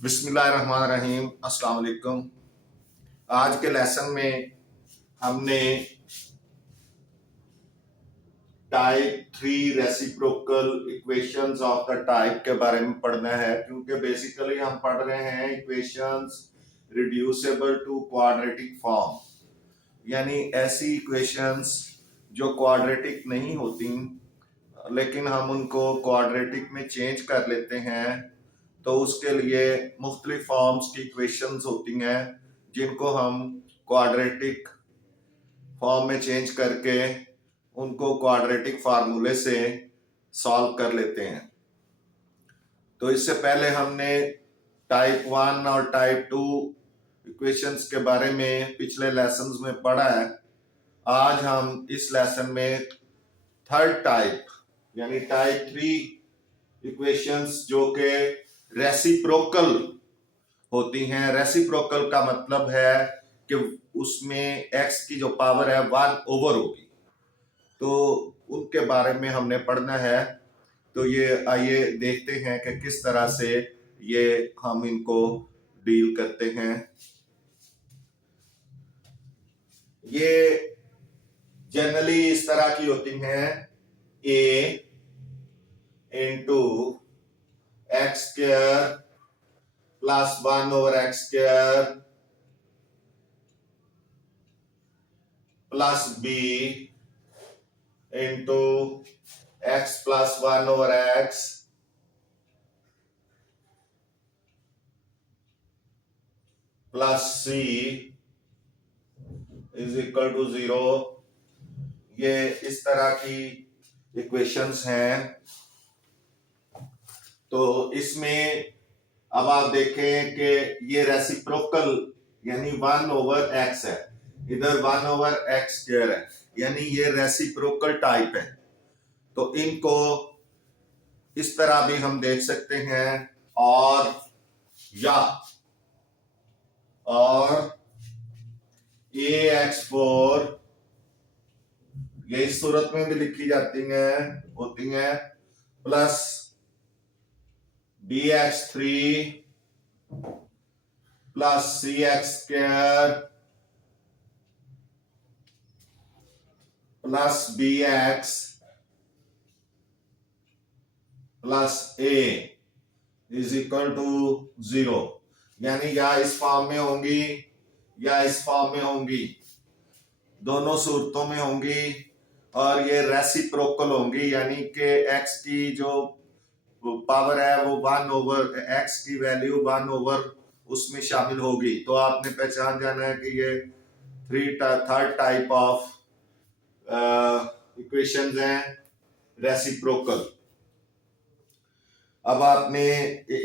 बिस्मिल्लाहिर्रहमानिर्रहीम। अस्सलाम वालेकुम। आज के लेसन में हमने type 3 reciprocal equations of the type के बारे में पढ़ना है, क्योंकि बेसिकली हम पढ़ रहे हैं equations reducible to quadratic form, यानी ऐसी इक्वेशंस जो क्वाड्रेटिक नहीं होती लेकिन हम उनको क्वाड्रेटिक में चेंज कर लेते हैं। तो उसके लिए मुख्तलिफ फॉर्म्स की इक्वेशंस होती हैं जिनको हम क्वाड्रेटिक फॉर्म में चेंज करके उनको क्वाड्रेटिक फार्मूले से सॉल्व कर लेते हैं। तो इससे पहले हमने टाइप 1 और टाइप 2 इक्वेशंस के बारे में पिछले लेसन्स में पढ़ा है। आज हम इस लेसन में थर्ड टाइप यानी टाइप 3 इक्वेशंस जो कि रेसिप्रोकल होती हैं। रेसिप्रोकल का मतलब है कि उसमें x की जो पावर है 1 ओवर होगी, तो उनके बारे में हमने पढ़ना है। तो ये आइए देखते हैं कि किस तरह से ये हम इनको डील करते हैं। ये जनरली इस तरह की होती हैं, a into x square plus 1 over x square plus b into x plus 1 over x plus c is equal to 0। ये इस तरह की इक्वेशंस हैं। तो इसमें अब आप देखें कि ये रेसिप्रोकल यानी 1 ओवर एक्स है, इधर 1 ओवर एक्स स्क्वायर है, यानी ये रेसिप्रोकल टाइप है। तो इनको इस तरह भी हम देख सकते हैं, और ax4 ये इस सूरत में भी लिखी जाती होती हैं, plus bx3 plus cx square plus bx plus a is equal to 0। यानी या इस फॉर्म में होंगी या इस फॉर्म में होंगी, दोनों सूरतों में होंगी। और ये रेसिप्रोकल होंगी, यानी कि x की जो पावर है वो 1 ओवर x की वैल्यू 1 ओवर उसमें शामिल होगी। तो आपने पहचान जाना है कि ये थर्ड टाइप ऑफ इक्वेशंस हैं रेसिप्रोकल। अब आपने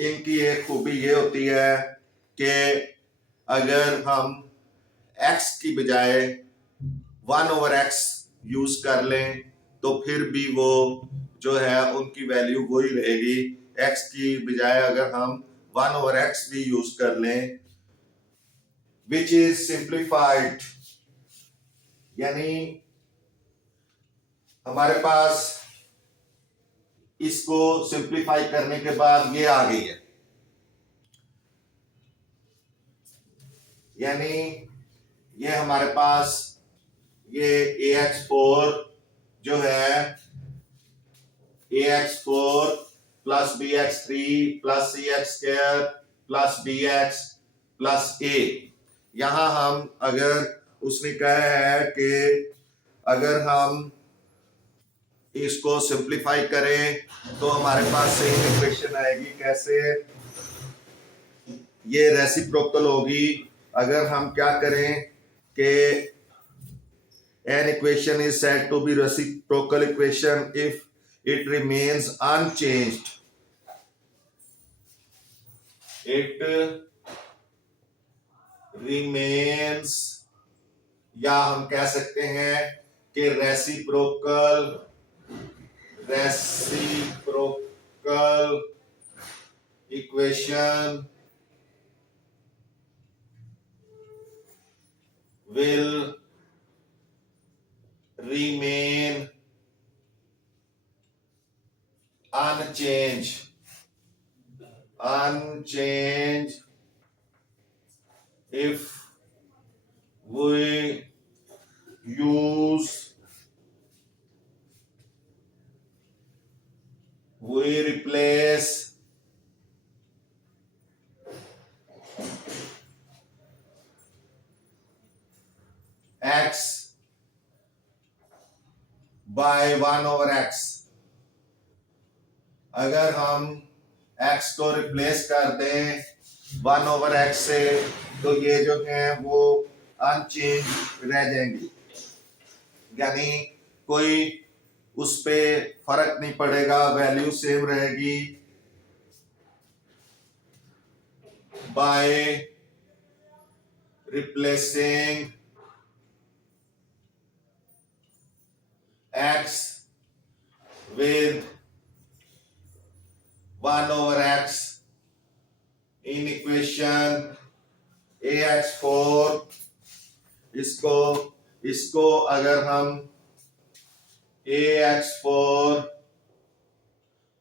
इनकी एक खूबी ये होती है कि अगर हम x की बजाय 1 ओवर x यूज कर लें तो फिर भी वो जो है उनकी वैल्यू वही रहेगी। x की बजाय अगर हम 1 ओवर x भी यूज कर लें, विच इज सिंप्लीफाइड, यानी हमारे पास इसको सिंप्लीफाई करने के बाद ये आ गई है, यानी ये हमारे पास ये ax4 जो है ax4 plus bx3 plus cx square plus bx plus a। यहां हम अगर उसने कहा है कि अगर हम इसको सिंप्लीफाई करें तो हमारे पास सेम इक्वेशन आएगी। कैसे? ये रेसिप्रोकल होगी। अगर हम क्या करें कि an equation is said to be reciprocal equation if it remains unchanged. It remains, या हम कह सकते हैं कि reciprocal equation will remain unchanged unchanged if we replace x by 1/x। अगर हम x को रिप्लेस कर दें 1/x से तो ये जो है वो अनचेंज रह जाएंगी, यानी कोई उस पे फर्क नहीं पड़ेगा, वैल्यू सेम रहेगी। By replacing x with 1/x in equation ax4, इसको अगर हम ax4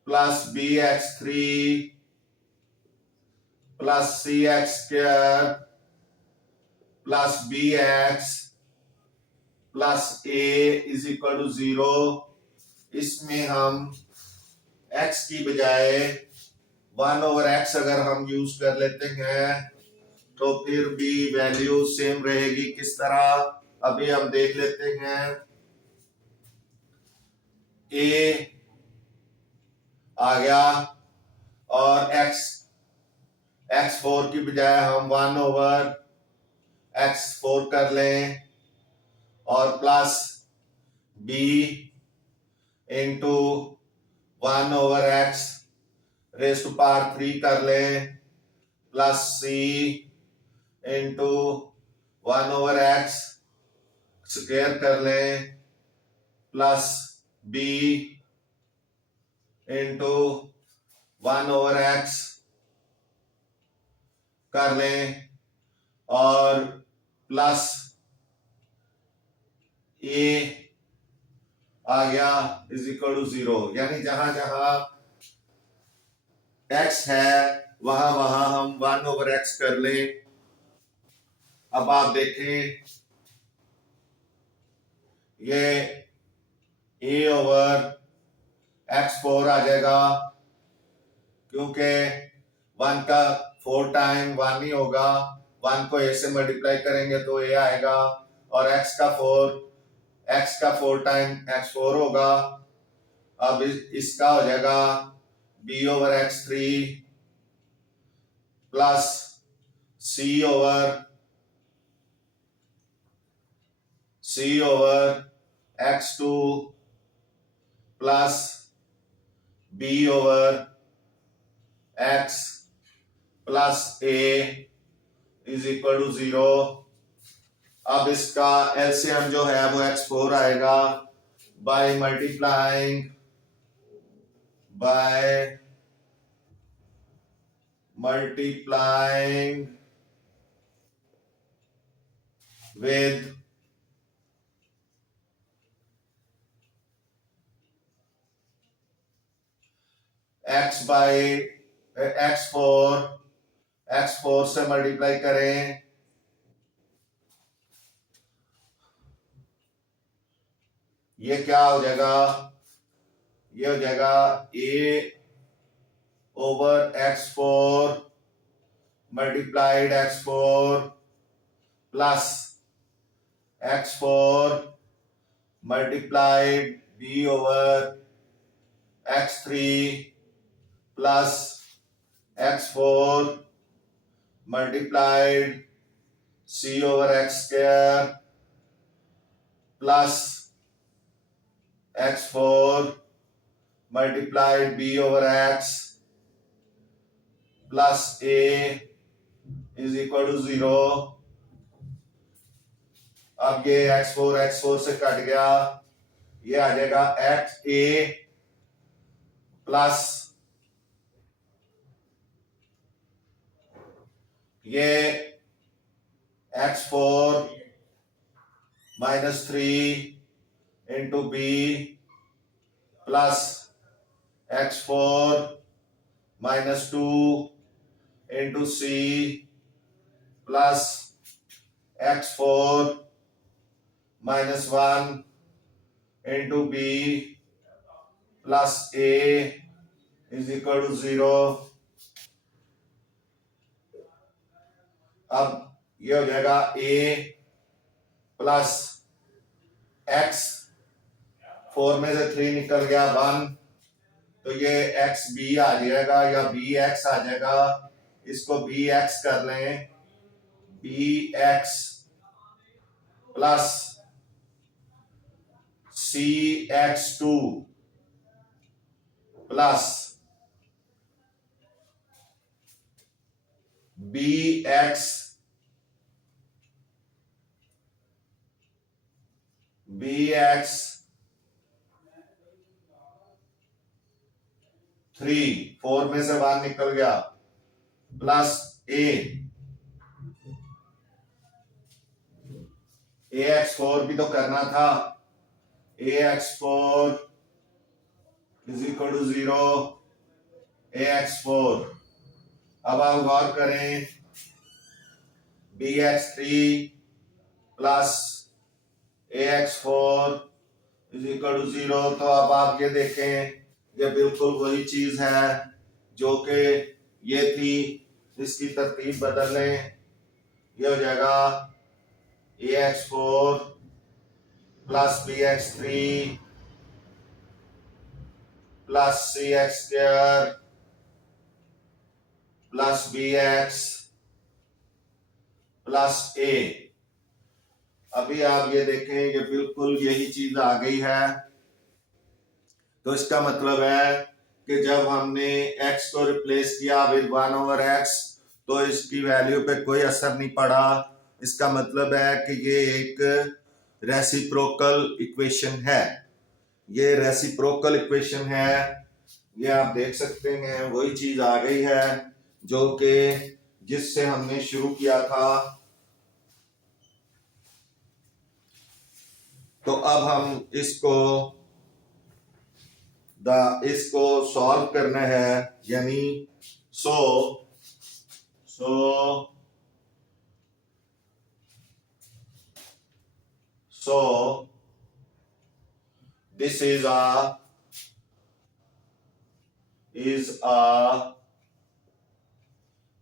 plus bx3 plus cx² plus bx plus a is equal to 0, इसमें हम x की बजाय 1/x अगर हम यूज कर लेते हैं तो फिर भी वैल्यू सेम रहेगी। किस तरह, अभी हम देख लेते हैं। a आ गया और x4 की बजाय हम 1/x4 कर लें और plus b into 1/x raise to power 3 कर लें, plus c into 1/x square कर लें, प्लस b इंटू 1/x कर लें और प्लस a आ गया इज इक्वल टू 0, यानी जहां जहां x है वहां वहां हम 1/x कर लें। अब आप देखें ये a/x4 आ जाएगा, क्योंकि 1 का 4 टाइम 1 ही होगा, 1 को a से मल्टीप्लाई करेंगे तो a आएगा और x का 4 टाइम x4 होगा। अब इसका हो जाएगा b/x3 plus c/x2 plus b/x plus a is equal to 0। अब इसका एलसीएम जो है वो x4 आएगा by multiplying with x by x4 से मल्टीप्लाई करें, ये क्या हो जाएगा, ये हो जाएगा a/x4 multiplied x4 plus x4 multiplied b/x3 plus x4 multiplied c/x² plus x4 multiplied b/x plus a is equal to 0। अब ये x4 से कट गया, ये आ जाएगा xa प्लस ये x4 - 3 into b plus x4 - 2 into c plus x4 minus 1 into b plus a is equal to 0। अब ये हो जाएगा a प्लस x, 4 में से 3 निकल गया 1, तो ये एक्स बी आ जाएगा या बी एक्स आ जाएगा। इसको बी एक्स कर लें, b x plus c x two plus b x b x 3, 4 में से 1 निकल गया प्लस ए एक्स 4 भी तो करना था, a x 4 is equal to 0, a x 4। अब आप गौर करें, b x 3 plus a x 4 is equal to 0। तो अब आप ये देखें, ये बिल्कुल वही चीज है जो कि ये थी। इसकी तरतीब बदल लें, ये हो जाएगा a x 4 plus b x 3 plus c x square plus b x plus a. अभी आप ये देखें, ये बिल्कुल यही चीज आ गई है। तो इसका मतलब है कि जब हमने x को रिप्लेस किया विद 1/x तो इसकी वैल्यू पे कोई असर नहीं पड़ा। इसका मतलब है कि ये एक रेसिप्रोकल इक्वेशन है। ये रेसिप्रोकल इक्वेशन है, ये आप देख सकते हैं वही चीज आ गई है जो कि जिससे हमने शुरू किया था। तो अब हम इसको सॉल्व करना है, यानी so this is a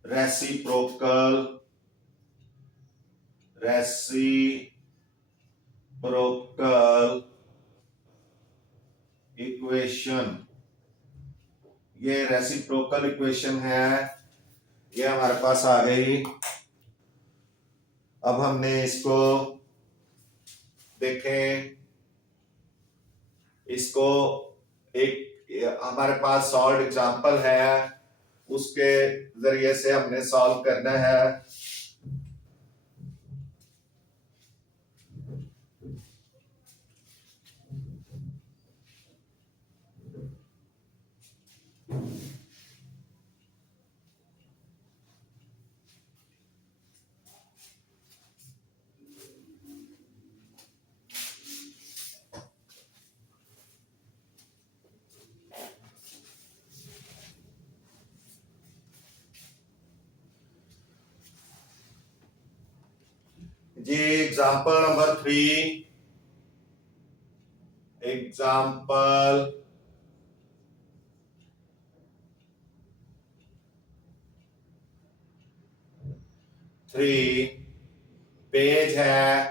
reciprocal equation. ये रेसिप्रोकल इक्वेशन है, ये हमारे पास आ गई। अब हमने इसको देखें, इसको एक हमारे पास सॉल्व एग्जांपल है, उसके जरिए से हमने सॉल्व करना है। जी एग्जाम्पल नंबर 3, एग्जाम्पल 3 पेज है,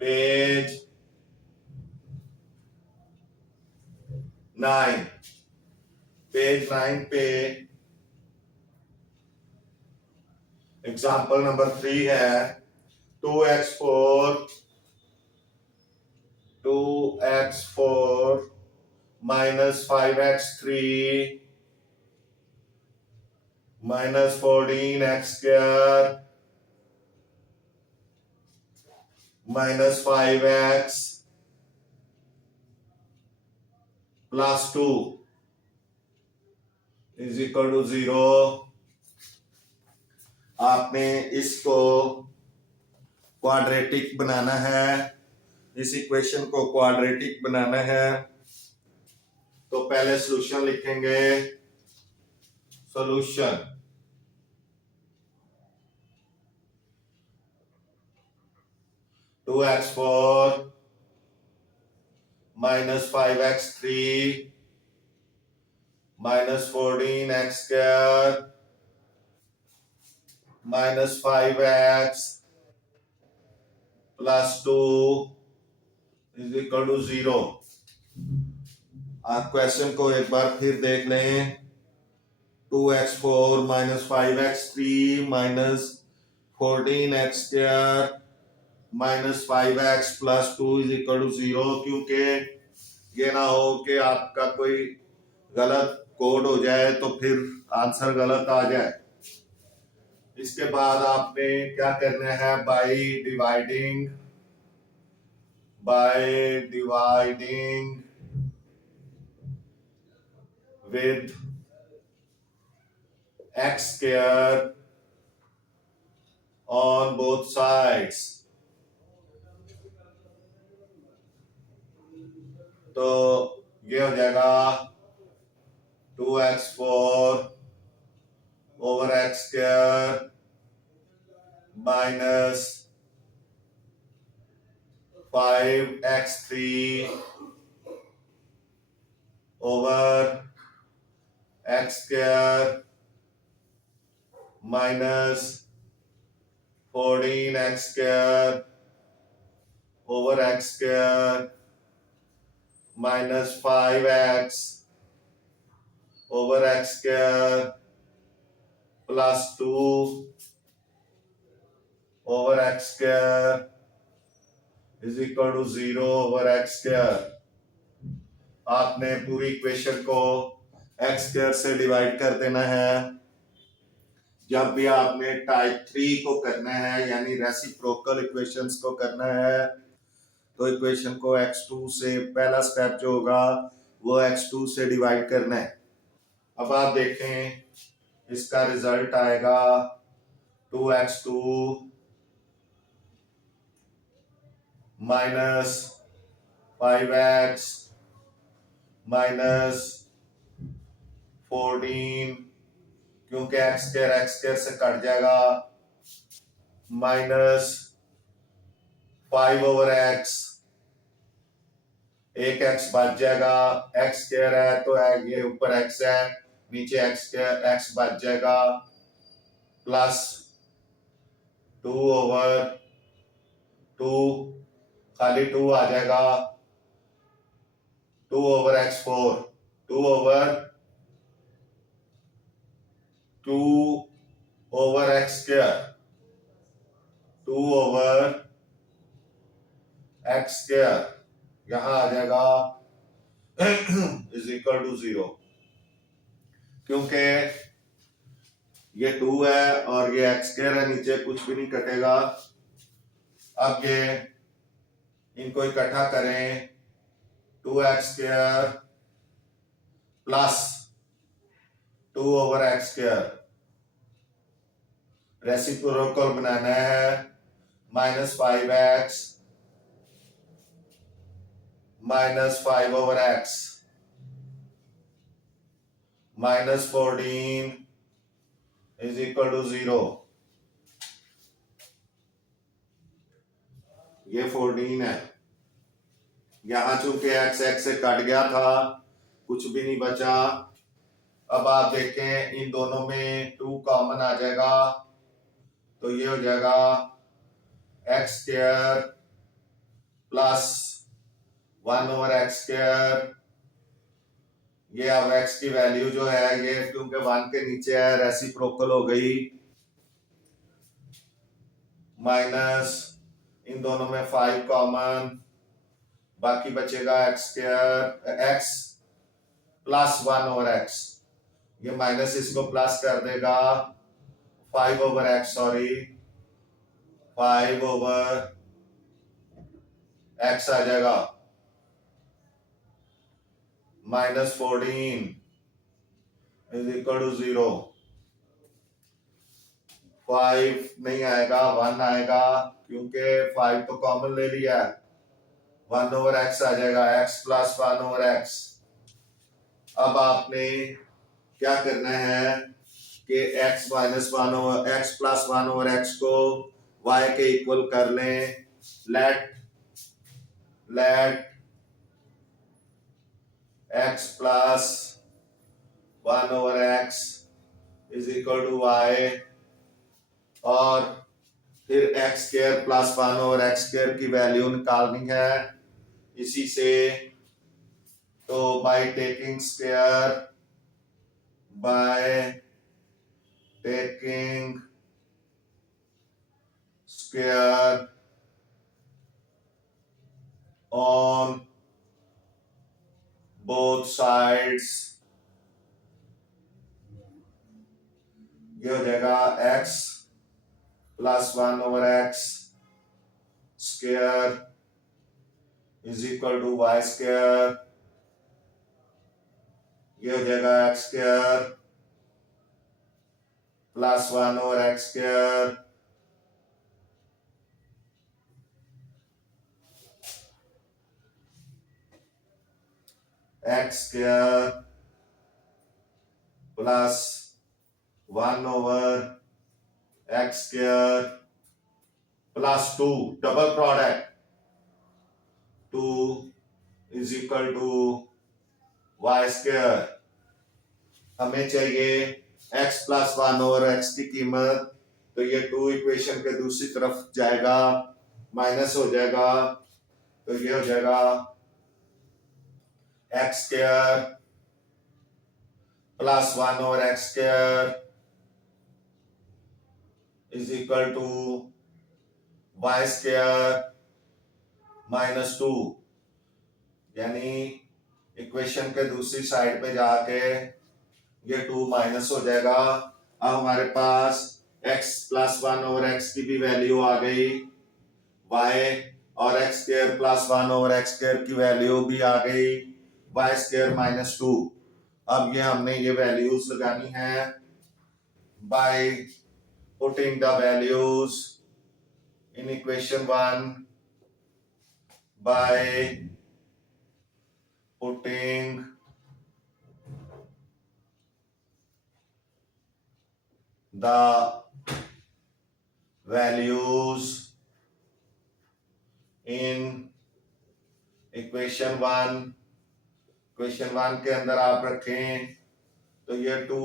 पेज 9, पेज 9 पे एग्जाम्पल नंबर 3 है 2x4 minus 5x3 minus 14x square minus 5x plus 2 is equal to 0। आपने इसको क्वाड्रेटिक बनाना है, इस इक्वेशन को क्वाड्रेटिक बनाना है। तो पहले सॉल्यूशन लिखेंगे, solution 2x4 minus 5x3 minus 14x square minus 5x plus 2 is equal to 0। आप क्वेश्चन को एक बार फिर देख लें। 2x4 minus 5x3 minus 14x square minus 5x plus 2 is equal to 0, क्योंकि ये ना हो कि आपका कोई गलत कोड हो जाए तो फिर आंसर गलत आ जाए। इसके बाद आपने क्या करना है, by dividing with x square on both sides, तो ये हो जाएगा 2x4 over x square minus 5x3 over x square minus 14x square over x square minus 5x over x square plus 2 over x square is equal to 0 over x square। आपने पूरी equation को x square से divide कर देना है। जब भी आपने टाइप 3 को करना है यानी रेसिप्रोकल इक्वेशंस को करना है तो इक्वेशन को x2 से, पहला स्टेप जो होगा वो x2 से डिवाइड करना है। अब आप देखें इसका रिजल्ट आएगा 2x2 माइनस 5x माइनस 14, क्योंकि x स्क्वायर से कट जाएगा, माइनस 5 ओवर x, एक x बच जाएगा, x स्क्वायर है तो ये ऊपर x है, नीचे x स्क्वायर x बच जाएगा, प्लस 2 ओवर 2, खाली 2 आ जाएगा, 2 over x4, 2 over x square, 2 over x square यहां आ जाएगा इज इक्वल टू 0, क्योंकि ये 2 है और ये x स्क्वायर है, नीचे कुछ भी नहीं कटेगा। अब ये इनको इकट्ठा करें, 2x square plus 2 over x square, reciprocal बनाना है, minus 5x minus 5 over x minus 14 is equal to 0। ये 14 है, यहां चूंकि x से कट गया था, कुछ भी नहीं बचा। अब आप देखें इन दोनों में 2 कॉमन आ जाएगा तो ये हो जाएगा x square plus 1 over x square. ये अब x की वैल्यू जो है ये क्योंकि 1 के नीचे है रेसिप्रोकल हो गई, माइनस इन दोनों में 5 कॉमन, बाकी बचेगा x square x plus 1 over x, ये माइनस इसको प्लस कर देगा, 5 over x, sorry 5 over x आ जाएगा, माइनस 14 इज इक्वल टू 0। 5 नहीं आएगा, 1 आएगा, क्योंकि 5 तो कॉमन ले लिया है, 1 ओवर x आ जाएगा, x प्लस 1 ओवर x। अब आपने क्या करना है कि x minus 1 over x plus 1 over x को y के इक्वल कर लें, let x plus 1 over x is equal to y, और फिर x square plus 1 over x square की वैल्यू निकालनी है इसी से। तो by taking square on both sides, ये हो जाएगा x plus 1 over x square is equal to y square, ये हो जाएगा x square plus 1 over x square x square plus 1 over x square plus 2 double product 2 is equal to y square. हमें चाहिए x plus 1 over x की कीमत, तो ये 2 equation के दूसरी तरफ जाएगा, माइनस हो जाएगा, तो ये हो जाएगा x square plus 1 over x square is equal to y square minus 2, यानी इक्वेशन के दूसरी साइड पे जाके ये 2 माइनस हो जाएगा। अब हमारे पास x प्लस 1 ओवर एक्स की भी वैल्यू आ गई, y और x square plus 1 over x square की वैल्यू भी आ गई, वाई स्क्वायर माइनस 2। अब ये हमने ये वैल्यूज लगानी है by putting the values in equation 1, by putting the values in equation 1। Equation 1 के अंदर आप रखें तो ये 2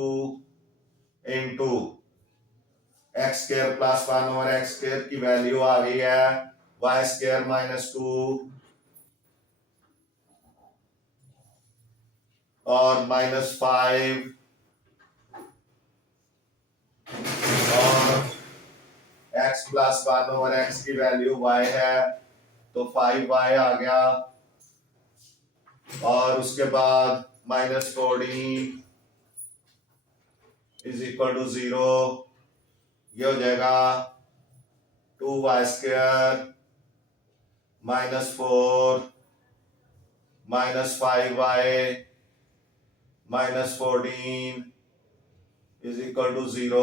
into x square plus 1 over x square की वैल्यू आ गई है वाई स्क्वायर माइनस 2 और माइनस 5 और x प्लस 1 ओवर एक्स की वैल्यू y है तो 5y आ गया, और उसके बाद माइनस 14 इज इक्वल टू 0, ये हो जाएगा 2y square minus 4 minus 5y minus 14 is equal to 0।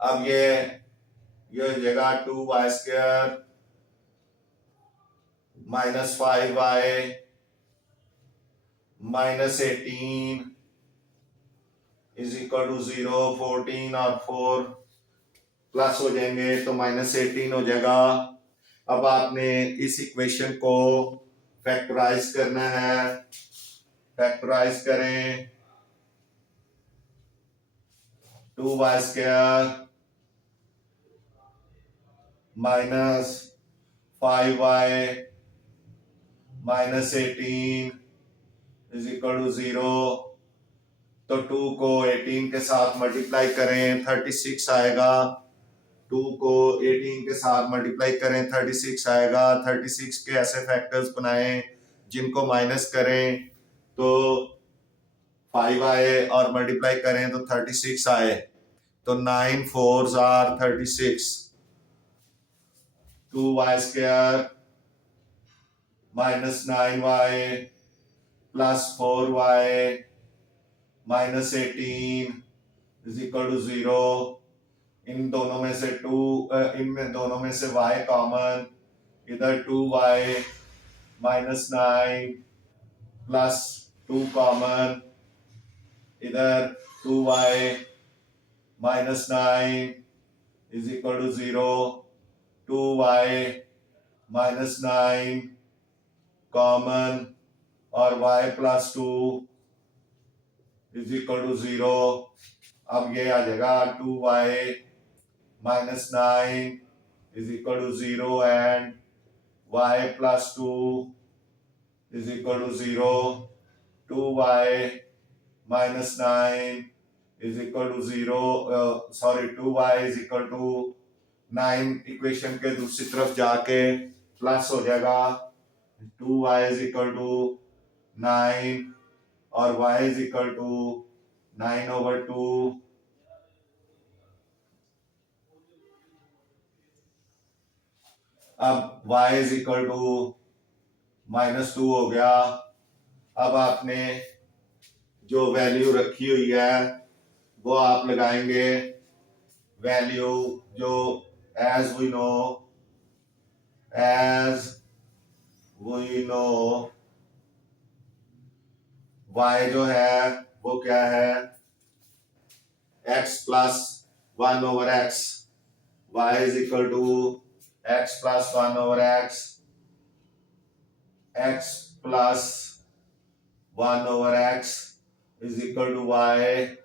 अब ये हो जाएगा 2y square minus 5y minus 18 is equal to 0। 14 और 4 प्लस हो जाएंगे तो माइनस 18 हो जाएगा। अब आपने इस इक्वेशन को फैक्टराइज करना है, फैक्टराइज करें 2y square minus 5y minus 18 is equal to 0। तो 2 को 18 के साथ मल्टीप्लाई करें 36 आएगा, 2 को 18 के साथ मल्टीप्लाई करें 36 आएगा। 36 के ऐसे फैक्टर्स बनाएं जिनको माइनस करें तो 5 आए और मल्टीप्लाई करें तो 36 आए, तो 9 4s are 36। 2y square minus 9y plus 4y minus 18 is equal to 0। इन दोनों में से इनमें दोनों में से y कॉमन, इधर 2y माइनस 9 प्लस 2 कॉमन, इधर 2y minus 9 is equal to 0, 2y minus 9 common और y plus 2 is equal to 0। अब ये आ जाएगा 2y minus 9 is equal to 0 and y plus 2 is equal to 0, 2y minus 9 is equal to 0, sorry 2y is equal to 9 equation के दूसरी तरफ जाके plus हो जाएगा, 2y इज इक्वल टू 9 और y इज इक्वल टू 9/2। अब y is equal to -2 हो गया। अब आपने जो वैल्यू रखी हुई है वो आप लगाएंगे, वैल्यू जो एज वी नो y जो है वो क्या है, x plus 1/x, y is equal to x plus 1/x, x plus 1/x is equal to y।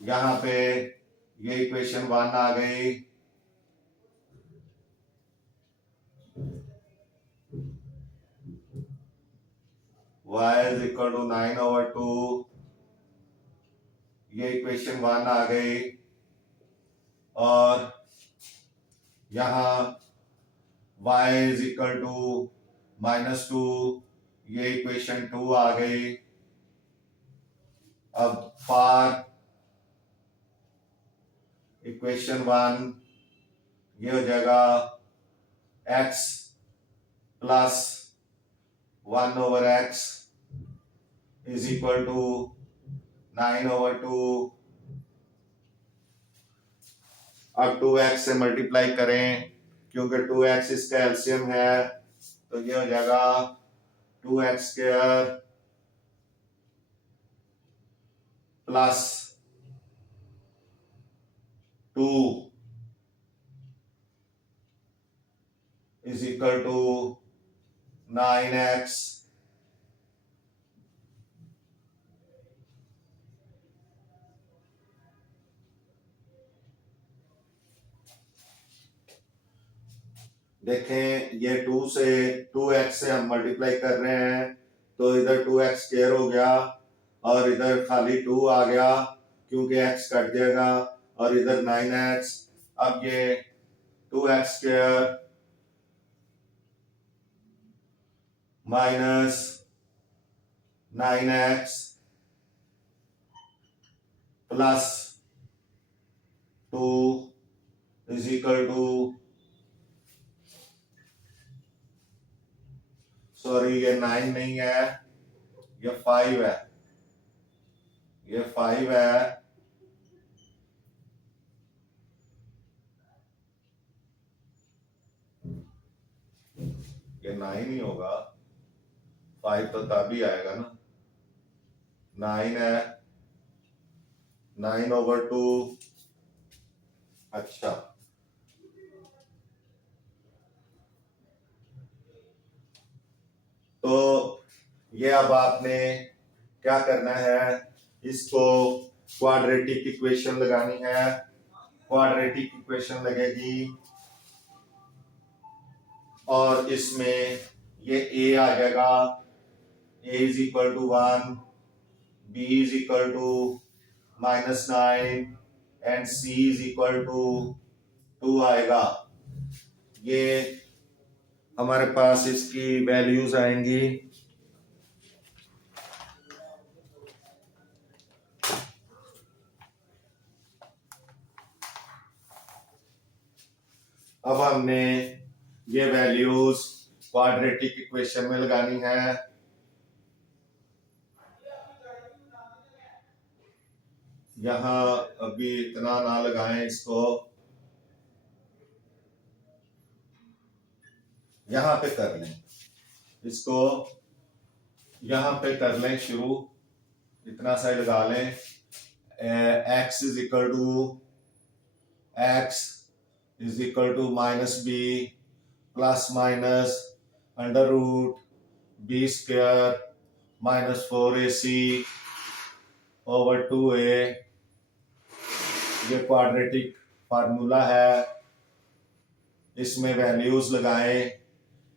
यहां पे ये इक्वेशन 1 आ गई। y इज इक्वल टू 9/2, ये इक्वेशन 1 आ गई। और यहां y इज इक्वल टू -2, ये इक्वेशन 2 आ गई। अब फॉर इक्वेशन 1 ये हो जाएगा x plus 1/x is equal to 9/2। अब 2x से मल्टीप्लाई करें क्योंकि 2x इसका एलसीएम है, तो ये हो जाएगा 2x² plus 2 is equal to 9x। देखें ये 2x से हम मल्टीप्लाई कर रहे हैं तो इधर 2x² हो गया और इधर खाली 2 आ गया क्योंकि x कट जाएगा, और इधर 9x। अब ये 2x² minus 9x plus 2 is equal to, sorry ये 9 नहीं है, ये 5 है, ये 5 है। ये 9 ही होगा, 5 तो तभी आएगा ना। 9 है, 9/2। अच्छा, तो ये अब आपने क्या करना है, इसको क्वाड्रेटिक इक्वेशन लगानी है। क्वाड्रेटिक इक्वेशन लगेगी और इसमें ये a आ जाएगा, a is equal to 1, b is equal to -9 and c is equal to 2 आएगा। ये हमारे पास इसकी वैल्यूज आएंगी। अब हमने ये वैल्यूज क्वाड्रेटिक इक्वेशन में लगानी है। यहां अभी इतना ना लगाएं, इसको यहां पे कर लें। इसको यहां पे कर लें शुरू, इतना सा लगा लें। x is equal to minus b plus minus under root b square minus 4ac over 2a। ये क्वाड्रेटिक फार्मूला है, इसमें वैल्यूज लगाएं।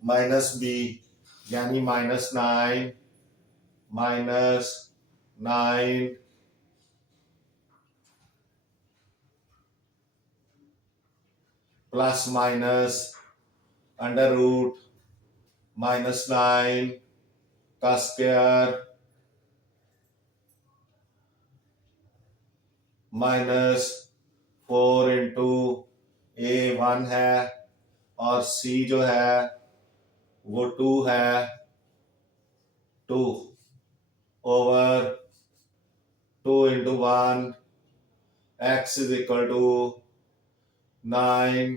माइनस बी यानी -9 प्लस माइनस अंडर रूट -9 का स्क्वायर -4 इंटू ए 1 है और सी जो है वो 2 है, 2 over 2 into 1। x is equal to 9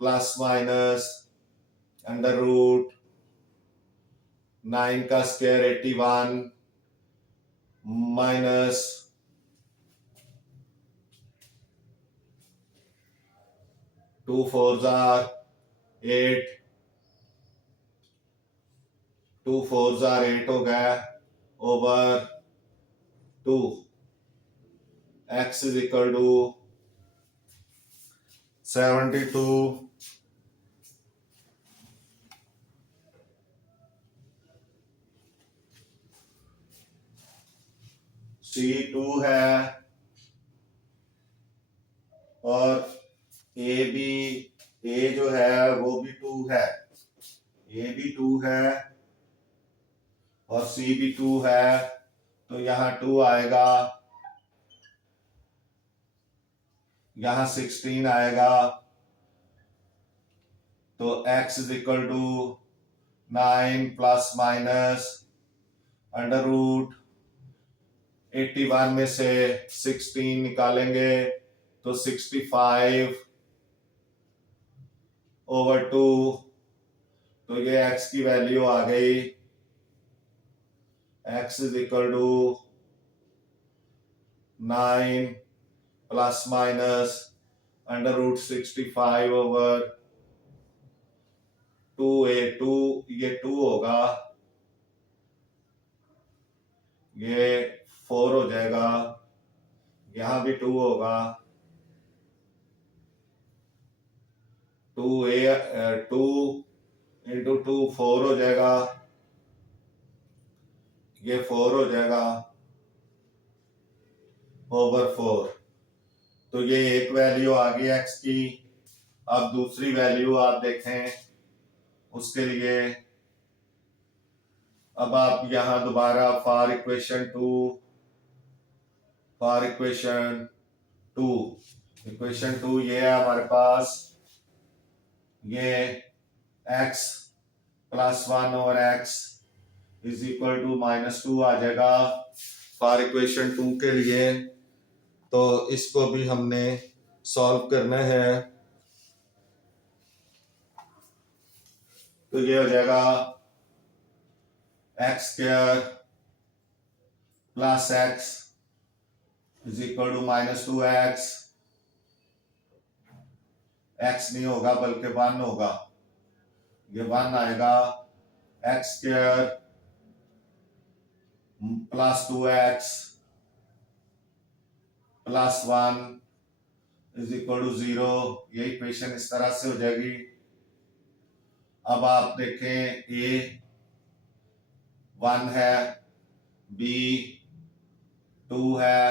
plus minus under root 9 का स्क्वायर 81 माइनस 2 4 8, 2 4 8 हो गया over 2। x is equal to 72 c 2 है और ए जो है वो भी 2 है, ए भी 2 है और सी भी 2 है, तो यहाँ 2 आएगा, यहाँ 16 आएगा। तो x is equal to 9 plus minus under root 81 में से 16 निकालेंगे तो 65 ओवर 2। तो ये x की वैल्यू आ गई, x is equal to 9 plus minus under root 65 over 2a2। ये 2 होगा, ये 4 हो जाएगा, यहां भी 2 होगा, 2 इंटू 2 4 हो जाएगा, ये 4 हो जाएगा ओवर 4। तो ये एक वैल्यू आ गई x की। अब दूसरी वैल्यू आप देखें, उसके लिए अब आप यहां दोबारा फॉर इक्वेशन टू ये है हमारे पास, ये x plus 1 over x is equal to -2 आ जाएगा फॉर इक्वेशन 2 के लिए। तो इसको भी हमने सॉल्व करना है, तो ये हो जाएगा x square plus x is equal to -2x। x नहीं होगा बल्कि 1 होगा, ये 1 आएगा, x square plus 2x plus 1 is equal to 0। ये इक्वेशन इस तरह से हो जाएगी। अब आप देखें, a 1 है, b 2 है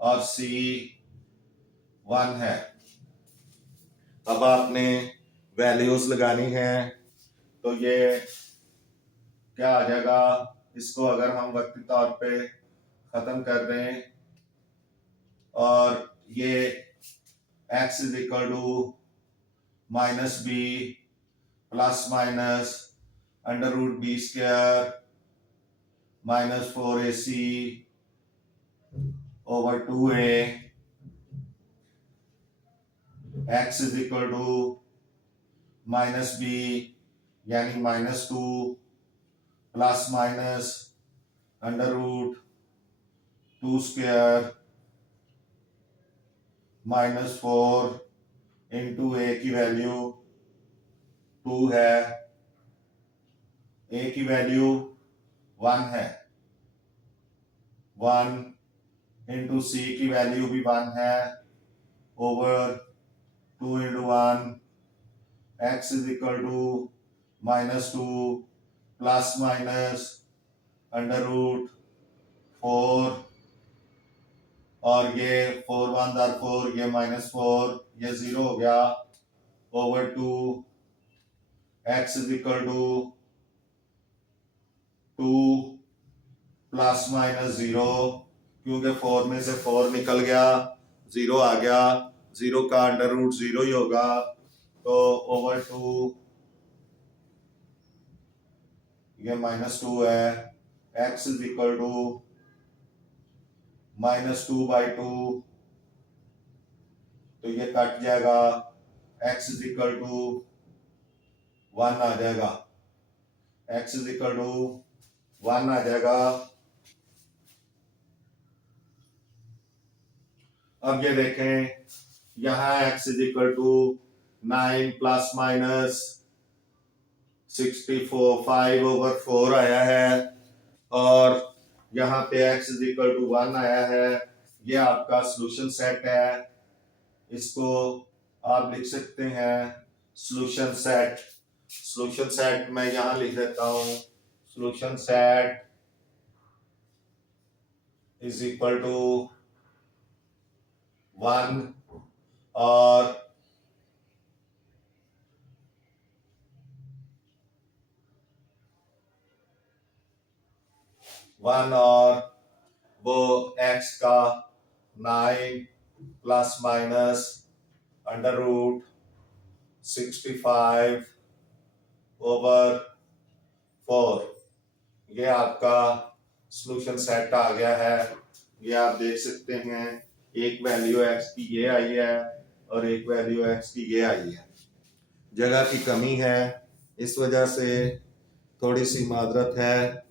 और c 1 है। अब आपने वैल्यूज लगानी है, तो ये क्या आ जाएगा, इसको अगर हम वक्ती तौर पे खत्म कर दें और ये x is equal to -b plus minus under root b square -4ac over 2a। x is equal to -b यानी -2 plus minus under root 2 square -4 into a की वैल्यू 2 है, ए की वैल्यू 1 है, 1 इंटू सी की वैल्यू भी 1 है, over 2 into 1 x is equal to -2 plus minus under root 4 और ये 4 1 4, ये -4, ये 0 हो गया, over 2 x is equal to 2 plus minus 0, क्योंकि 4 में से 4 निकल गया, 0 आ गया, 0 का अंडर रूट 0 ही होगा, तो ओवर 2 ये -2 है, x इज इक्वल टू -2/2, तो ये कट जाएगा, x इज इक्वल टू 1 आ जाएगा, x इज इक्वल टू 1 आ जाएगा। अब ये देखें, यहां x is equal to 9 plus minus 64 5/4 आया है, और यहाँ पे x इज इक्वल टू 1 आया है। ये आपका सॉल्यूशन सेट है, इसको आप लिख सकते हैं सॉल्यूशन सेट। सॉल्यूशन सेट मैं यहां लिख देता हूं, solution set is equal to 1 और वो x का 9 प्लस माइनस अंडर रूट 65/4, ये आपका सॉल्यूशन सेट आ गया है। ये आप देख सकते हैं, एक वैल्यू x की ये आई है और एक वैल्यू x की ये आई है। जगह की कमी है, इस वजह से थोड़ी सी माजरत है।